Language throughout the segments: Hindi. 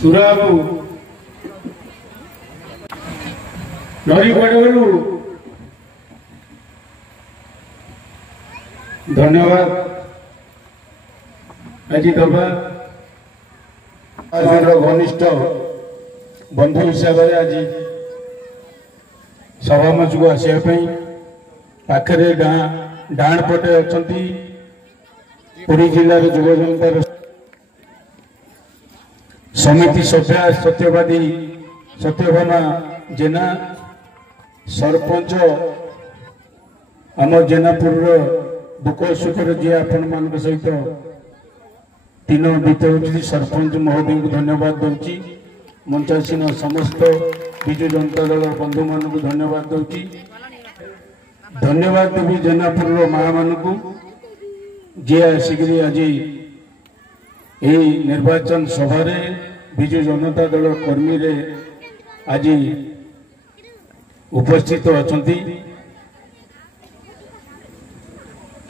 सुराबू नरी पड़ू धन्यवाद आज दबा घनिष्ठ बंधु हिसाब से आज सभा मंच को आसवाई पाखे डाण पटे अच्छा पुरी जिलार युव जनतार समिति सभ्या सत्यवादी सत्यभामा जेना सरपंच आम जेनापुर दुख सुखर जी आपण मान सहित दिन बीतौती सरपंच महोदय को धन्यवाद दूची मंचासीन समस्त विजु जनता दल बंधु मान को धन्यवाद दूची धन्यवाद देवी जेनापुर माँ मान को जी आसिक आज निर्वाचन सभा विजु जनता दल कर्मी रे आज उपस्थित अच्छा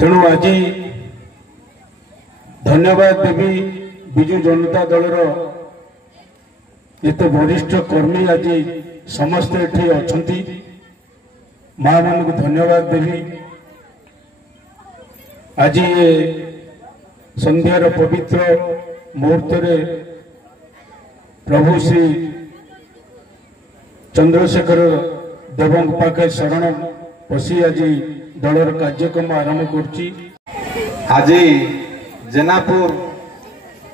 तेणु आज धन्यवाद देवी विजु जनता दल एत वरिष्ठ कर्मी आज समस्त एठी अच्छा माँ मान को धन्यवाद देवी आज संध्यार पवित्र मुहूर्त प्रभु श्री चंद्रशेखर देव पाखे शरण पशि आज दलर कार्यक्रम आरंभ करछि। आज जेनापुर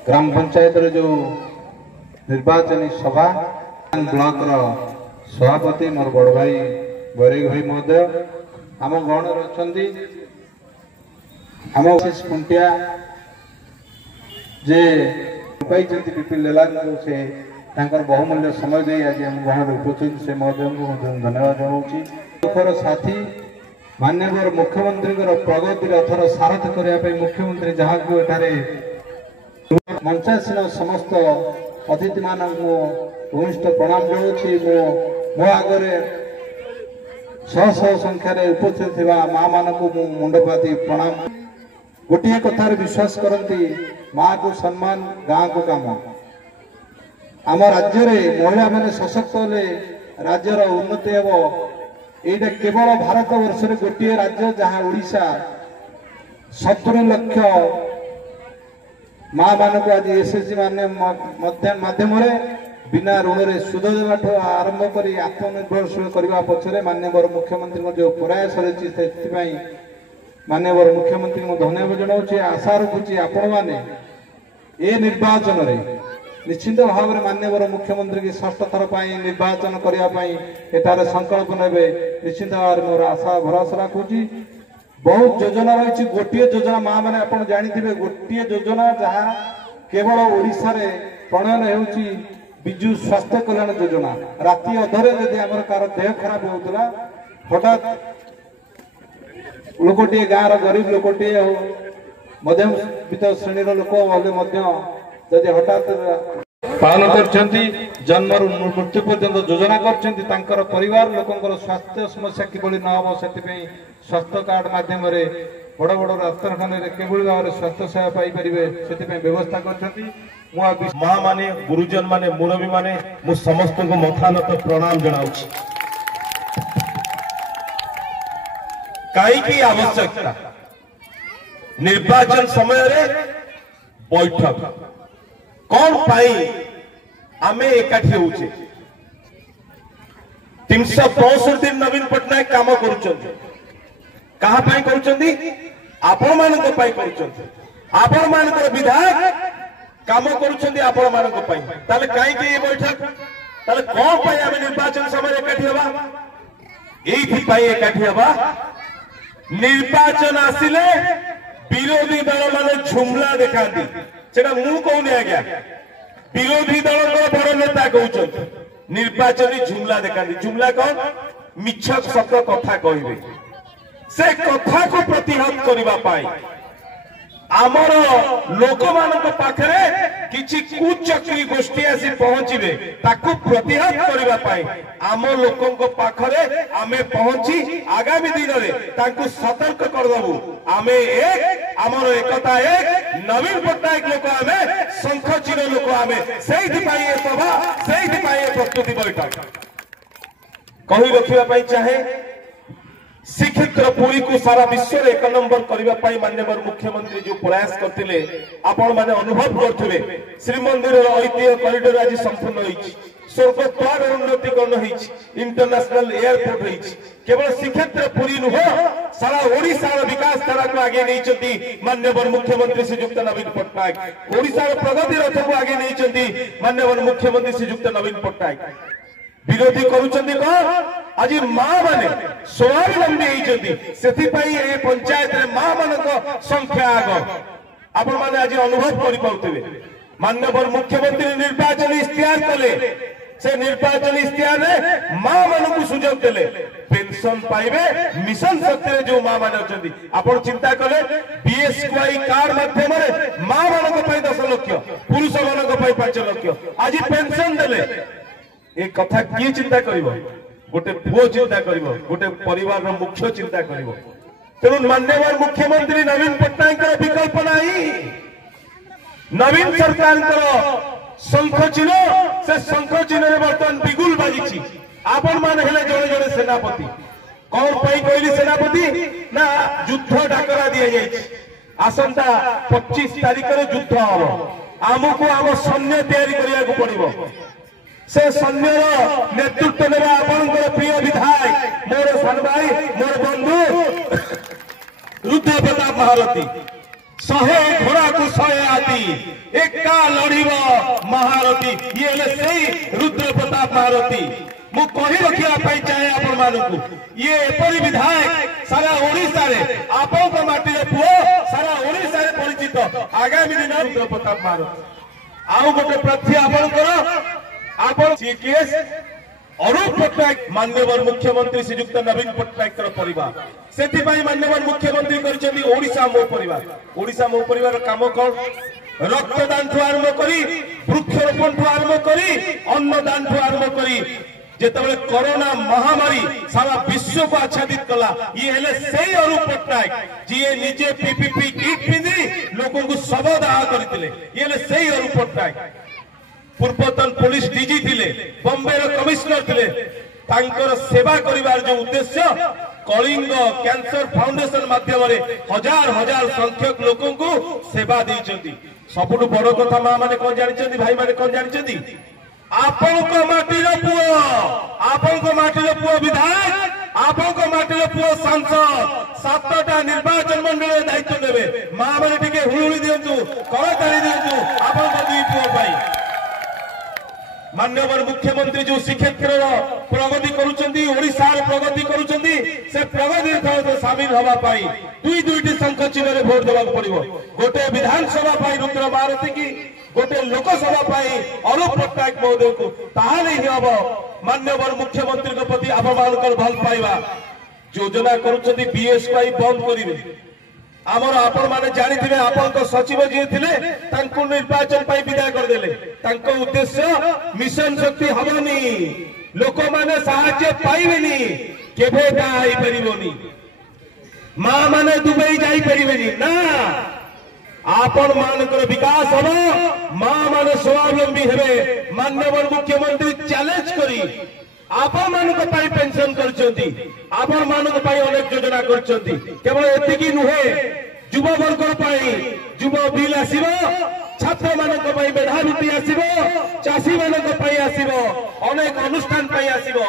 ग्राम पंचायत जो निर्वाचन सभा ब्लॉक सभापति मोर बड़ भाई बरेग भाई महोदय आम गण अच्छा आम खुंटिया जे विपिन लेलान से बहुमूल्य समय दे आज आम गहन उपस्थित से महोदय को धन्यवाद जनाऊँ। साथी माननीय मुख्यमंत्री प्रगति रथर सारथ करने मुख्यमंत्री जहाँ को एठारे मंचासीन समस्त अतिथि मान भूमिष्ठ प्रणाम जनाऊँ। मो आगे शह शह संख्यार उपस्थित माँ मान को मुंडपाती प्रणाम गोटे कथार विश्वास करती माँ को सम्मान गाँ को काम आम राज्य महिला मैंने सशक्त होले राज्यर उन्नति हेब ये केवल भारत वर्ष गोटे राज्य जहाँ ओडिशा 70 लाख माँ मान को आज एसएचजी माध्यम बिना ऋण रे सुध देवाठू आरंभ कर आत्मनिर्भरशील करने पक्षरे माननीय मुख्यमंत्री जो प्रयास रही माननीय मुख्यमंत्री को धन्यवाद जनाऊँ। आशा रखुची आपण मैंने ए निर्वाचन रे निश्चित भाव में माननीय मुख्यमंत्री की षष्ठ थर निर्वाचन करने संकल्प ने निश्चित भाव मोर आशा भरोसा रखुची। बहुत योजना रही गोटे योजना माँ मैंने आप जानी गोटे योजना जहाँ केवल ओडिशा रे प्रणयन होउची विजु स्वास्थ्य कल्याण योजना राति अधरे जदि आमर कार देह खराब होता हठात लोकटे गाँव गरीब लोकटे मध्यम वित्त श्रेणी लोक जदि हठात पालन कर जन्म मृत्यु पर्यंत योजना कर परिवार लोकंर स्वास्थ्य समस्या किभली न हो से स्वास्थ्य कार्ड माध्यम बड़ बड़ डाक्तखाना किभली भाव में स्वास्थ्य सेवा पाइपर से व्यवस्था कर माँ माने गुरुजन माने मुरबी माने मु समस्त को मथानत प्रणाम जनाऊँ। कहीं आवश्यकता निर्वाचन समय बैठक कौन पाई आमे एकाठी होचे 365 दिन नवीन पट्टनायक काम करुचंती कहा पाई करुचंती आपण मानक पाई करुचंती आपण मानक विधायक काम करुचंती आपण मानक पाई ताले काई के ये बैठक ताले कौन पाई आमे निर्वाचन समय एकाठी हबा एथि पाई एकाठी हबा निर्वाचन आसिले विरोधी दल माने झुमला देखाती सेटा मु कहूनी आज्ञा विरोधी दल बड़ नेता कहउछन निर्वाचन झुमला देखाती झुमला कौन मिछ शब्द कथा कहबे से कथा को प्रतिहत करबा पाई आमर लोक मानक पाखरे किछि कुचक्री गोष्ठी आसी पहुंचीबे ताकू प्रतिहत करबा पाई आम लोकंक पाखरे आमे पहुंची आगामी दिन रे ताकू सतर्क कर दबु आमे एक आमर एकता एक नवीन पट्टनायक लोक आमे शंख चिर लोक आमे सेहि पाई ए सभा सेहि पाई ए प्रस्तुति बैठक कहि रखिबा पाई चाहे श्रीक्षेत्र पुरी को सारा विश्व में 1 नंबर करने माननीय मुख्यमंत्री जो प्रयास करते आपण माने अनुभव करथिबे श्रीमंदिर ऐतिह्य कॉरिडोर आज संपूर्ण होईछि स्वर्गद्वार उन्नतीकरण होईछि इंटरनेशनल एयरपोर्ट होईछि केवल श्रीक्षेत्र पुरी नुह सारा ओडिशा विकास धारा को आगे नहीं माननीय मुख्यमंत्री श्रीयुक्त नवीन पट्टनायक ओडिशा प्रगति रथ को आगे नहीं माननीय मुख्यमंत्री श्रीयुक्त नवीन पट्टनायक विरोधी करुचंदी कौन आज मां माने स्वावलंबी होइचंदी सेथि पई ए पंचायत रे मां मानक संख्या आग आपण माने आज अनुभव करि पाउथिबे माननीय मुख्यमंत्री निर्वाचन इस्तिहार कले से निर्वाचन इस्तिहार रे मां मानक सुजोग देले पेंशन पाइबे मिशन शक्ति रे जो मां माने अछंदी आपण चिंता कले बीएसवाई कार्ड माध्यम रे मां मानक पई 10 लाख पुरुष मानक पई 5 लाख आज पेंशन देले एक कथा किए चिंता करिवो गोटे पुओ चिंता करिवो गोटे परिवार रो मुख्य चिंता करिवो तेणु माननीय मुख्यमंत्री नवीन पट्टनायक विकल्प नहीं नवीन सरकार शंख चिन्ह से शंख चिन्ह बर्तमान बिगुल बाजी आपण मान हेले जड़े जड़े सेनापति कौन पाई कहली सेनापति ना युद्ध डाकरा दिया जाइए आसंता 25 तारिख रे युद्ध हम आमको आम सैन्य तैयारी करिया पड़िबो से सैन्य नेतृत्व ने आपंकर प्रिय विधायक मोर सान भाई मोर बंधु रुद्र प्रताप महारथी 100 घोड़ा को 100 आती एका लड़िब महारथी ये से रुद्र प्रताप महारथी मु कहि रखिया चाहे आपण मानकु ये एपरी विधायक सारा ओडिसा रे आपन माटी रे पुओ सारा ओडिसा रे परिचित आगामी दिन रुद्र प्रताप महारथी आउ गोटे प्रार्थी आपनकर आपण सीकेएस अरूप पट्टनायक माननीय मुख्यमंत्री श्रीयुक्त नवीन पट्टनायक परिवार से माननीय मुख्यमंत्री करिसेंती ओडिशा मो परिवार काम कौन रक्तदान ठू आरंभ करी वृक्षरोपण ठू आरंभ करी अन्नदान ठू आरंभ करी जेतबेले कोरोना महामारी सारा विश्व को आच्छादित कला ये हेले सेही अरूप पट्टनायक जी निजे पीपीपी किट पिंदी लोगों को शवदाह करथिले ये हेले सेही अरूप पट्टनायक पूर्वतन पुलिस डीजी थिले बॉम्बे रो कमिश्नर थिले तांकर सेवा करिवार जो उद्देश्य कलिंग कैंसर फाउंडेशन माध्यम रे हजार हजार संख्यक लोगों को सेवा देइचंती सबुठ बड़ कथा मां माने कोन जानिचंती भाई माने कोन जानिचंती आपन को माटी रो पुओ आपन को माटी रो पुओ विधायक आपन को माटी रो पुओ सांसद 7टा निर्वाचन मंडल दायित्व नेबे मां माने टिके हुळुळी दियंतु करताली दियंतु आपन को दुई पुओ पाई माननीय मुख्यमंत्री जो श्रीक्षेत्र प्रगति करुचंदी ओडिशा प्रगति करुचंदी से प्रगति सामिल हवा पाई दुईटी शंख चिन्ह रे भोट देवा पड़िबो गोटे विधानसभा पाई रुद्र महारथी की गोटे लोकसभा पाई अरूप पट्टनायक महोदय को ताहाले ही हबो माननीय मुख्यमंत्री के प्रति आपमानकर भल पाइबा योजना करुचंदी बीएसवाई बंद करिवे आमर आपण माने जानी थिबे आपण तो सचिव जे थिले तांको निर्वाचन पाई विदा कर देले तांको उद्देश्य मिशन शक्ति हबनी लोक माने सहायता पाइबेनी केबे पाई परिबोनी मां माने दुबई जाई परिबेनी ना आपण मानकर विकास हबो मां माने स्वावलंबी हेबे माननीय मुख्यमंत्री चैलेंज करी आपण मानक पाई पेंशन करछंती आपण मानक पाई अनेक योजना करछंती केवल एतिकी नुहे युवा वर्ग पाई युवा बिल आसीबो छात्र मानक पाई मेधावृत्ति आसीबो चाषी मानक पाई आसीबो अनेक अनुष्ठान पाई आसीबो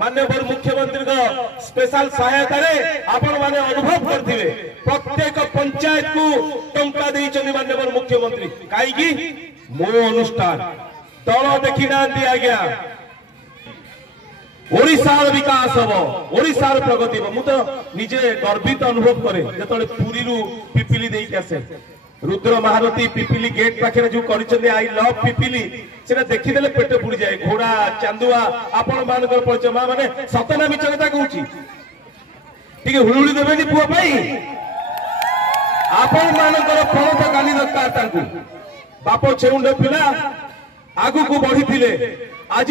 माननीय मुख्यमंत्री का स्पेशल सहायता रे आपण माने अनुभव करथिबे प्रत्येक पंचायत को टंका देइछन्ती माननीय मुख्यमंत्री काई की मो अनुष्ठान दल देखि नांती आज्ञा ओडिशार विकास हम ओडिशार प्रगति हम मु तो निजे गर्वित अनुभव करे जेतले पुरी रु पिपिली देई आसे रुद्र महारथी पिपिली गेट पाखे जो कर आई लव पिपिली से देखी देले पेट पुड़ी जाए घोड़ा चांदुआ आपण मानकर परिचय मां माने सतना मिछ कथा कहूची ठीक हुलुली देबेनी पुआ पाई आपण मानकर फल तो गाली दरकार तांकू बाप छेउंड पिला आगु को बढ़ी थिले आज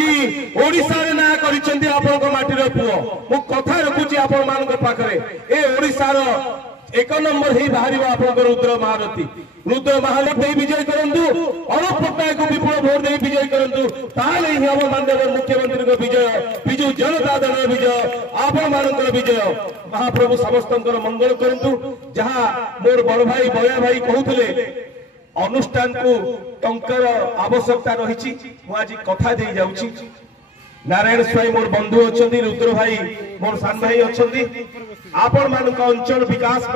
ओडिशा रे ना करिसेंती आपन माटीर पुओ मु कथा रखुची आपण मानक पाखरे ए ओडिशा रो एक नंबर ही बाहर आप रुद्र महारथी विजय करूँ अनुप पट्टनायक को विपुल भोट दे विजय करूँ ताले ही हम माननीय मुख्यमंत्री विजय विजु जनता दल विजय आपण मान विजय महाप्रभु समस्त मंगल करूँ जहाँ मोर बड़ भाई बया भाई कहते अनुष्ठान को टंकार आवश्यकता रही आज कथा दे जाऊँ नारायण स्वाई मोर बंधु अच्छा रुद्र भाई मोर सान भाई अच्छा आपण मान अंचल विकास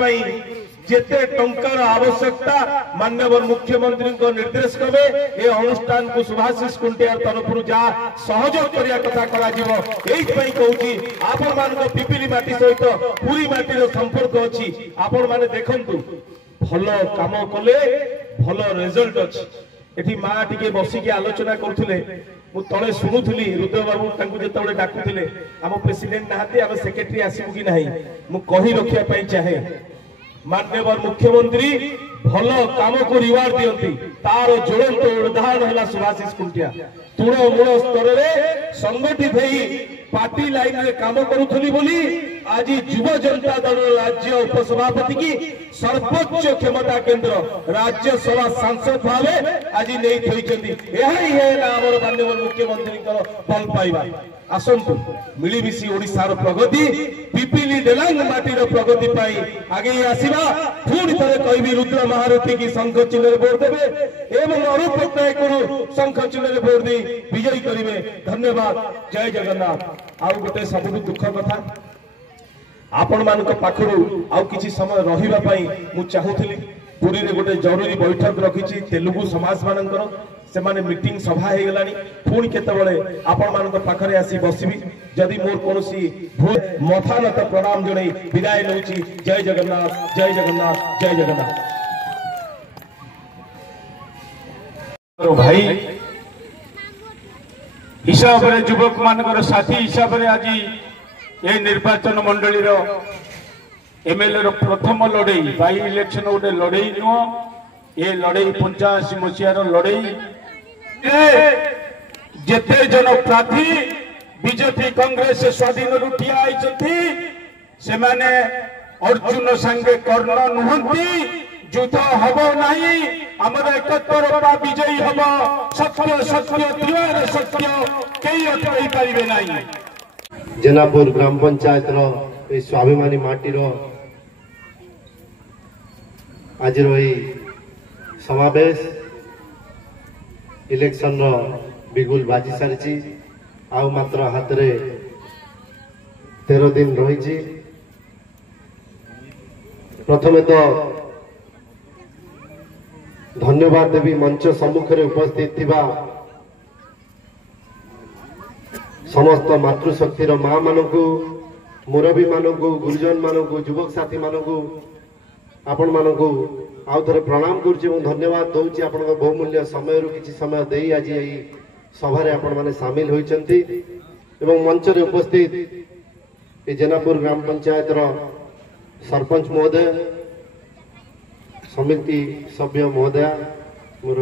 जेते टंकार आवश्यकता माननीय मुख्यमंत्री निर्देश कबे ए अनुष्ठान को सुभाषिष कुंटियार तरफ जहाँ सहयोग करिया कथा करा जीवो एई कहूची आपण मान पिपिली माटी सहित पूरी माटीर संपर्क अच्छी आपण माने देखंतु भल काम कले भल रिजल्ट अच्छी एठी मां टिके बसिकी आलोचना करथुले मु तळे सुनुथुली रुद्र बाबू तांकु जेतबळे डाकुथिले हम प्रेसिडेंट नाहाते हम सेक्रेटरी आसीबु कि नाही मु कहि रखिया पई चाहे माननीय मुख्यमंत्री भल काम को रिवार्ड दियंती तार ज्वलंत उदाहरण हला सुभाषिष कुंटिया तृणमूल स्तर रे संगठित हेई पार्टी लाइन रे काम करूथुली बोली आज युव जनता दल राज्य उपसभापति की सर्वोच्च क्षमता केंद्र राज्यसभा सांसद भाव आज नहीं थोइछंती एही हे हमर माननीय मुख्यमंत्री भल पाइबा आसंतु मिलीमिशी ओडिशार प्रगति पिपिली डेलांग माटीर प्रगति पाई आगे आसीबा पुणी थरे कहबी रुद्र महारथी की शंख चिन्ह वोट देबे एवं अनुप पट्टनायक को शंख चिन्ह वोट दे विजयी करिवे धन्यवाद जय जगन्नाथ आउ गोटे सबुठु दुख कथा आपण मानक पाखरु आउ किछि समय रहिबा पई मु चाहुथली पुरी रे गोटे जरूरी बैठक रखिछि तेलुगु समाज मानकर से माने मीटिंग सभा हे गलानी पुणी केतबळे आपण मानक पाखरे आसी बसिबी जदि मोर कोनोसी भूल मथा नत प्रणाम जणै विदाय लउछि जय जगन्नाथ जय जगन्नाथ जय जगन्नाथ भाई हिसाब रे युवक मानकर साथी हिसाब रे आज ये निर्वाचन मंडली रो एमएलए रो प्रथम लड़ई बाई इलेक्शन गोटे लड़ई नुह ये लड़ई 85 मसीहार लड़ई जेते जन प्रार्थी बीजेपी कांग्रेस स्वाधीन ठिया से माने अर्जुन संगे कर्ण नुहंती युद्ध हब नहीं आमर एकतरफा विजयी हब सत्य सत्य द्वार सत्य कई अटकाई पारिबे नहीं जेनापुर ग्राम पंचायत रो स्वाभिमानी माटीर आज समावेश इलेक्शन रो बिगुल बाजी सारी आउ मात्र हाथ रे 13 दिन रही प्रथमे तो धन्यवाद देवी मंच सम्मुख में उपस्थित थिबा समस्त मातृशक्तिर माँ मानू मुरबी मानू गुरुजन मानू युवक साथी मानू आपण मानू आउ थे प्रणाम करुच्ची धन्यवाद दूची आप बहुमूल्य समय किसी समय दे आज यही सभारे आपण माने सामिल होइचंती एवं मंच रे उपस्थित ए जेनापुर ग्राम पंचायत रो सरपंच महोदय समिति सभ्य महोदय मोर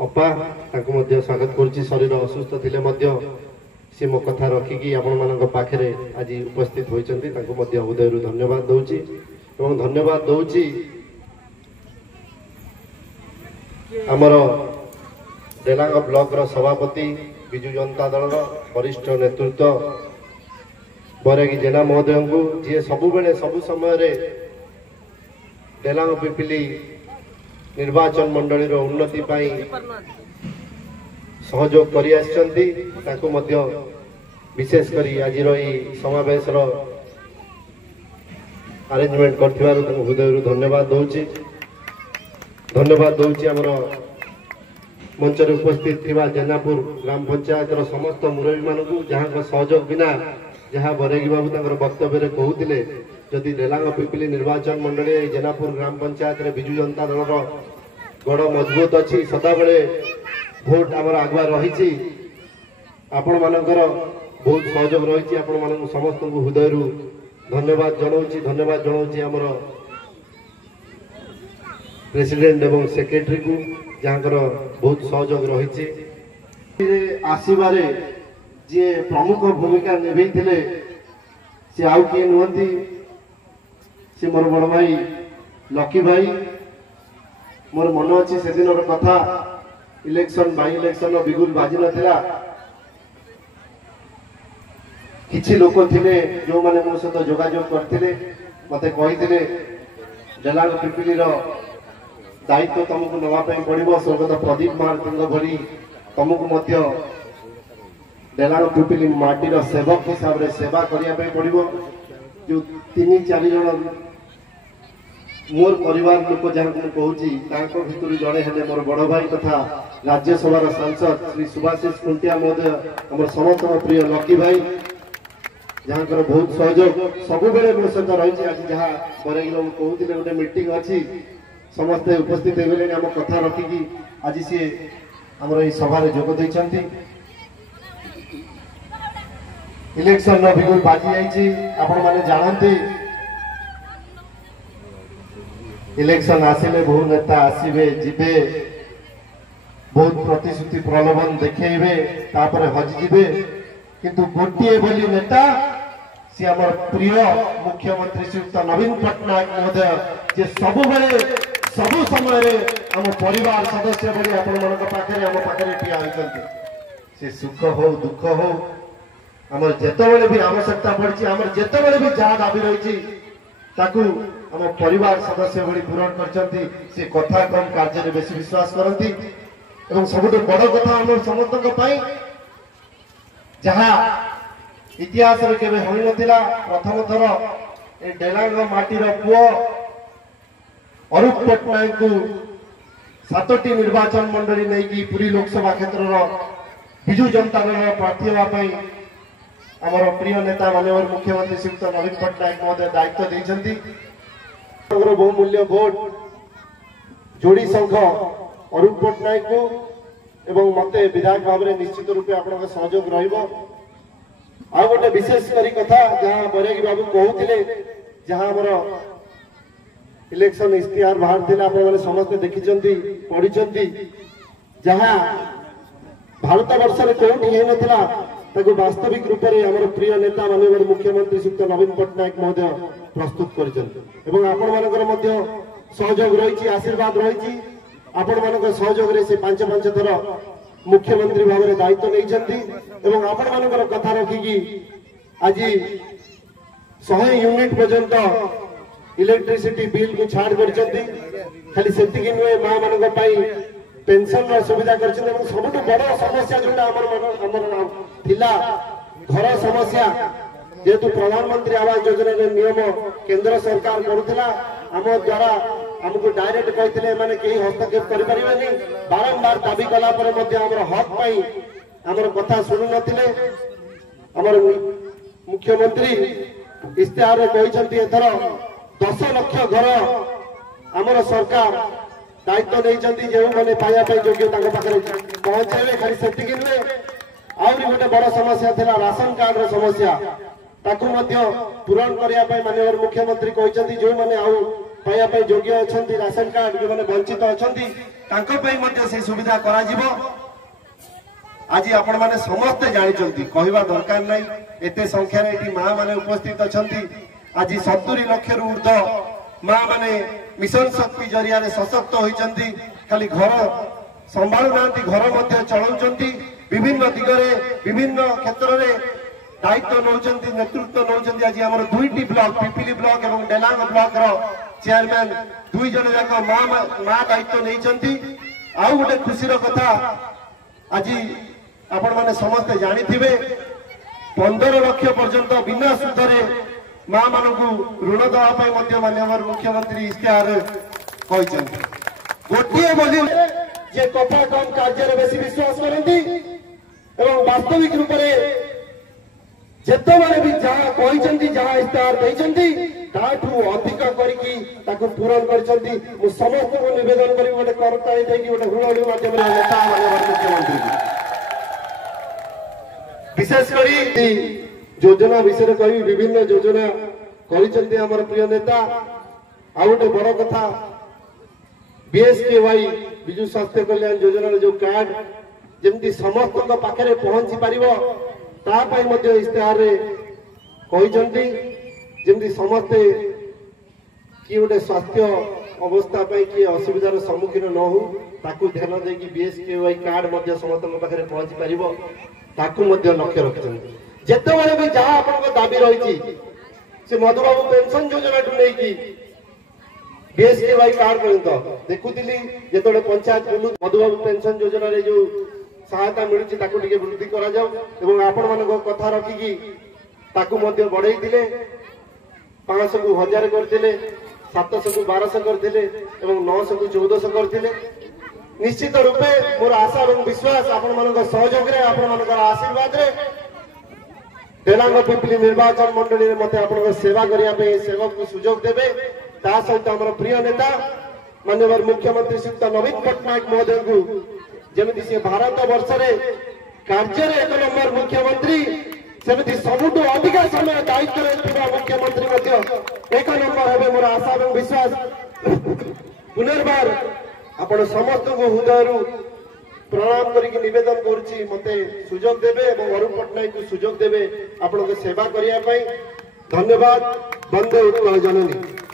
अपा ताको मध्य स्वागत करुच्ची शरीर असुस्थ थिले मध्य सी मो कथा रखिकी आपण मानक पाखरे आज उपस्थित होइचंती ताको मध्य हृदयरु धन्यवाद दउची एवं धन्यवाद दउची आमर डेलांग ब्लॉक रो सभापति विजु जनता दल वरिष्ठ नेतृत्व बैरागी जेना महोदय को जी सबु बेले सबु समय डेलांग पिपिली निर्वाचन मंडली उन्नति सहयोग कर विशेष करी आज समावेश अरेंजमेंट कर हृदय धन्यवाद दूची आमर मंच उपस्थित थिबा जेनापुर ग्राम पंचायत समस्त मुरबी मानू जहाँ सहयोग बिना जहाँ बरेगी बाबू वक्तव्य कहते जदि डेलांग पिपिली निर्वाचन मंडली जेनापुर ग्राम पंचायत विजु जनता दल गड़ मजबूत अच्छी सदाबले भोट आमर आगुआ रही आपण मानकर बहुत सहयोग रही आपण मान समस्त हृदय धन्यवाद जनाऊँ आमर प्रेसिडेंट एवं सेक्रेटरी को जहाँ बहुत सहयोग रही आसबारे जी प्रमुख भूमिका निभे सी आउ किए नुहति सी मोर बड़ भाई लकी भाई मोर मन अच्छी से दिन कथा इलेक्शन बाई इलेक्शन बिगुल बाजी नाला किछि लोक थिले जो माने मो सहित जोगाजोग करथिले मते कहिथिले डेलांग पिपिली दायित्व तुमको नवाई पड़ो स्वर्गत प्रदीप महांती भली तुमको डेलांग पिपिली माटीर सेवक हिसाब से सेवा करने पड़ो जो 3-4 जन मोर परिवार लोक जहाँ कहूँ भितर जड़े हेले मोर बड़ भाई तथा राज्यसभा सांसद श्री सुभाषिष खुंटिया महोदय आम समस्त प्रिय लकी भाई जहाँ बहुत सहयोग सब बेले मो सहित रही आज जहाँ बरेगी बाबू कहते गोटे मीटिंग अच्छी समस्ते उपस्थित होगले आम कथा रखिकी आज सी आमर ये सभार जोग देती इलेक्शन बिगुल बाजी जाती जानते इलेक्शन आसिले बहु नेता आसबे जीवे बहुत प्रतिश्रुति प्रलोभन देखेबे तापर हजिजे किंतु गोटे बोली नेता सी आमर प्रिय मुख्यमंत्री श्रीयुक्त नवीन पट्टनायक महोदय जे सब बेले सबु समय आम परिवार सदस्य बोली आपण पाखे आम पाखे ठिया होती से सुख हो दुख हो आमर जेतेबेले भी आवश्यकता पड़ी आमर जेतेबेले भी जहाँ दाबी रही आम परिवार सदस्य भली पूरण करछंती से कथा कम कार्य बेसी विश्वास करती एवं सबुठ बड़ कथा आम समस्त जहाँ इतिहास केवे होई नथिला प्रथम थर ए डेलांग माटीर पुओ अरूप पट्टनायक को 7टी निर्वाचन मंडली नहीं पुरी लोकसभा क्षेत्र विजु जनता दल प्रार्थी होगापी आमर प्रिय नेता माननीय मुख्यमंत्री श्रीयुक्त नवीन पट्टनायक महोदय दायित्व देइछंती बहुमूल्य भोट जोड़ी संघ अरूप पट्टनायक को एवं मते विधायक भाव में निश्चित रूपे आपन सहयोग रहिबो आ गोटे विशेष करी कथा जहाँ बरेगी बाबू कहते जहाँ आमर इलेक्शन इश्तिहार बाहर थे आप समस्ते देखी पढ़ी जहाँ भारत वर्ष में कौटी होता वास्तविक रूप से आम प्रिय नेता माननीय मुख्यमंत्री श्रीयुक्त नवीन पट्टनायक महोदय प्रस्तुत कर सहयोग रही आशीर्वाद रही आपण मान सहयोग से 5-5 थर मुख्यमंत्री भाव में दायित्व नहीं आपण मान कथा रखिकी आज 100 यूनिट पर्यंत इलेक्ट्रिसिटी बिल को छाड़ कर खाली से नुहे माँ मान पेंशन सुविधा कर सब बड़ समस्या जोटा थिला घर समस्या जेहेतु प्रधानमंत्री आवास योजना नियम केंद्र सरकार करुला आम द्वारा आमको डायरेक्ट कहते कहीं हस्तक्षेप करें बारंबार दाबी कला हक पाई आमर कथा शुणु नथिले आमर मुख्यमंत्री इश्तेहार कहते एथर 10 लाख घर आमर सरकार दायित्व नहीं जो मैंने पाइबापी योग्य पहुंचे खाली से नुहे आहरी गोटे बड़ समस्या था राशन कार्ड समस्या ताकू पूरण करने माननीय मुख्यमंत्री कहते जो मैंने आउ पाइबापी योग्य अच्छा राशन कार्ड जो मैंने वंचित अच्छा से सुविधा करा आज आपण मैंने समस्ते जानते कहवा दरकार नहीं एत संख्यार ये माँ मैंने उपस्थित अच्छा आज 70 लाख रु ऊर्ध माँ मैंने मिशन शक्ति जरिया सशक्त होती खाली घर संभालु ना घर चलाउं विभिन्न दिगरे विभिन्न क्षेत्र में दायित्व नौचंती नेतृत्व नौचंती आज आमर दुईटी ब्लॉक पिपिली ब्लॉक एवं डेलांग ब्लॉक रो चेयरमैन दुई जन जाक मां दायित्व नहीं आउ गोटे खुशी कथा आज आपण माने समस्ते जानिथिबे 15 लाख पर्यंत बिना सुधरे मां मानकु ऋण देवा पई मध्य माननीय मुख्यमंत्री इस्ताहार कहिसेंती गोटिए बोली जे कथा कम कार्य बेसी विश्वास करती एवं वास्तविक रूप से जितेबाला भी जहाँ कहते जहाँ इस्ताहार देती अधिक करके पूरण कर समस्त को निवेदन करी गोटे करताली देकी गोटे हुड़हुड़ी माध्यम नेता मुख्यमंत्री विशेषकर योजना विषय कही विभिन्न योजना कर प्रिय नेता आ गोटे बड़ कथा बीएसकेवाई विजु स्वास्थ्य कल्याण योजना जो कार्ड जमती समस्त पाखे पहुंची पार इस्ताहार जमती समस्ते कि गोटे स्वास्थ्य अवस्था किए असुविधार सम्मुखीन न हो ताकू ध्यान देकी बीएसकेवाई कार्ड समस्त पाखे पहुंची पार लक्ष्य रखिंट जिते भी जहाँ आप दाबी रही से मधुबाबू पेंशन योजना नहीं बीएसकेवाई कार्ड पर्यंत देखुली जो पंचायत बुलू मधुबाबू पेंशन योजना रे जो सहायता मिलूची वृद्धि करा जाऊ एवं आपण मान कथा रखिकी बढ़ई 500 को 1000 करते 700 को 1200 करते 900 को 1400 करते निश्चित रूपे मोर आशा और विश्वास आपण मान सहयोग आपण मान आशीर्वाद रे डेलांग पिपली निर्वाचन मंडली मत आपण सेवा करने सेवक को सुजोग देवे ता सहित आम प्रिय नेता माननीय मुख्यमंत्री श्रीयुक्त नवीन पट्टनायक महोदय को जमी सी भारत वर्ष कार्य 1 नंबर मुख्यमंत्री सेमती सबुठ अधिक समय दायित्व मुख्यमंत्री 1 नंबर हे मोर आशा और विश्वास पुनर्बार आपण समस्त को हृदय प्रणाम करके निवेदन करुच्ची मते सुजोग देवे अरुण पट्टनायक को सुजोग देवे आपण सेवा करने धन्यवाद। वंदे उत्कल जननी।